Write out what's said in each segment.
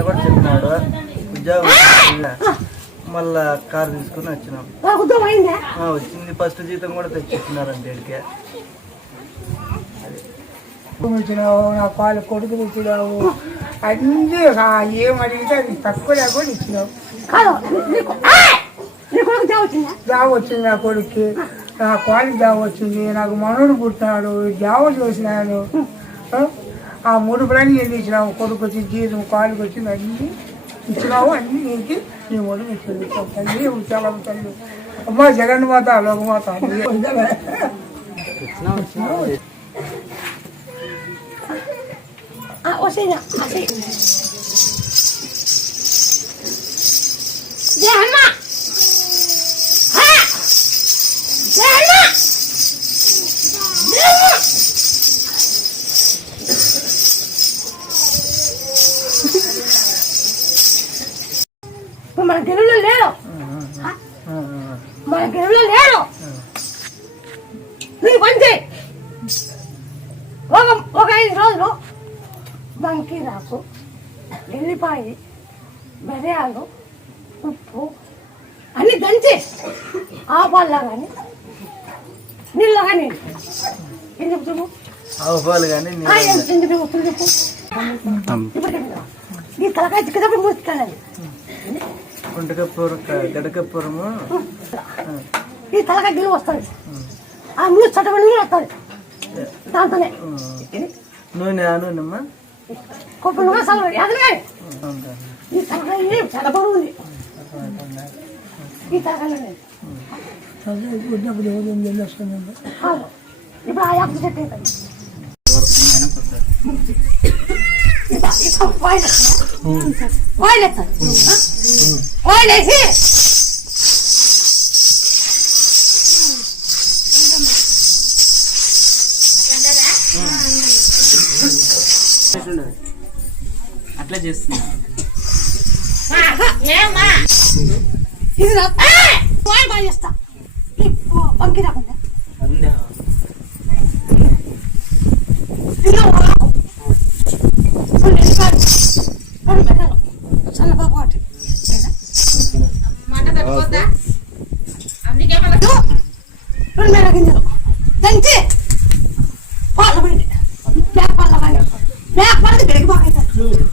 కూడా చెప్పినాడు ఉద్యోగం మళ్ళా కారు తీసుకుని వచ్చినాం. వచ్చింది ఫస్ట్ జీతం కూడా తెచ్చిచ్చినారంటే ఇక్కడికే ఇచ్చినావు, నా పాలు కొడుకులు ఇచ్చినావు, అన్నీ ఏం అడిగితే అది తక్కువ లేకుండా ఇచ్చినావు. జాబ్ వచ్చింది నా కొడుక్కి, నా కాలేజ్ జాబ్ వచ్చింది, నాకు మనోడు పుట్టినాడు, జాబ్ చూసినాను. ఆ 3 ప్లాన్లు ఏం ఇచ్చినావు, కొడుకు వచ్చి జీతం కాలుకి వచ్చింది, అన్నీ ఇచ్చినావు. అన్నీ నీకు నీ మొదలు ఇచ్చింది తల్లి చాలా తల్లి. అమ్మ జగన్మాత లోకమాత మన గెలులో లేడు, మన గెలులో లేడు. నీ పని చేయి, ఒక 5 రోజులు బంకి రాకు, ఎల్లిపాయ, మిరియాలు, ఉప్పు అన్ని దంచి ఆ పాల్లో కానీ నీళ్ళు కానీ ఎందుకు చెప్పు, ఎందుకు చెప్పు. ఈ తలకాయ చిక్కదప్పుడు మూసుకెళ్ళాలి. గడకపురము ఈ తలకాయ గిల్లు వస్తుంది, ఆ మూడు చట్టబడి వస్తుంది. దాంతోనే నూనెమ్మా కొబ్బరి నూనె చల్లబడి అదే ఈ తలకాయ చాలా బరువు ఉంది. ఈ తలకాయలో ఇప్పుడు ఆ యాప్ చెట్టు వేసి అట్లా చేస్తున్నా. ఇది బాగా చేస్తా పంకి రాకుండా చల్లబాటు రెండు గింజలు దంచి పాలు పడింది. బ్యాక్ పాలు కానీ బ్యాక్ పాలది గడికి బాగా అవుతుంది.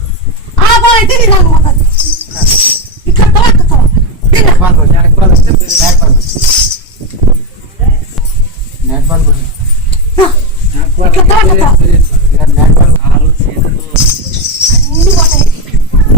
ఆ పాలు అయితే నేను అనుకుంటుంది ఇక్కడ ఇట్లా